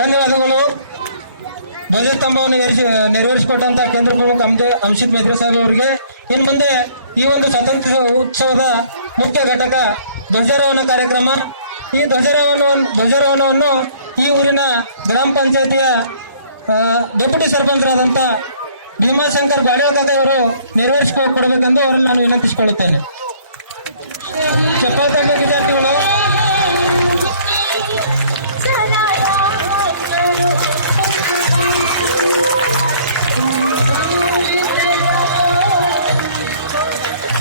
ಧನ್ಯವಾದಗಳು. ಧ್ವಜಸ್ತಂಭವನ್ನು ನೆರವೇರಿಸಿಕೊಟ್ಟಂತ ಕೇಂದ್ರ ಪ್ರಮುಖ ಅಂಶಿತ್ ಮೇತ್ರೆ ಸಾಹೇಬ್ ಅವರಿಗೆ. ಇನ್ನು ಮುಂದೆ ಈ ಒಂದು ಸ್ವಾತಂತ್ರ್ಯ ಉತ್ಸವದ ಮುಖ್ಯ ಘಟಕ ಧ್ವಜಾರೋಹಣ ಕಾರ್ಯಕ್ರಮ. ಈ ಧ್ವಜಾರೋಹಣವನ್ನು ಈ ಊರಿನ ಗ್ರಾಮ ಪಂಚಾಯತಿಯ ಡೆಪ್ಯೂಟಿ ಸರ್ಪಂಚರಾದಂತ ಭೀಮಾಶಂಕರ್ ಬಾಳಿವಕಾಕ ಇವರು ನೆರವೇರಿಸಿಕೊಡಬೇಕೆಂದು ಅವರಲ್ಲಿ ನಾನು ವಿನಂತಿಸಿಕೊಳ್ಳುತ್ತೇನೆ.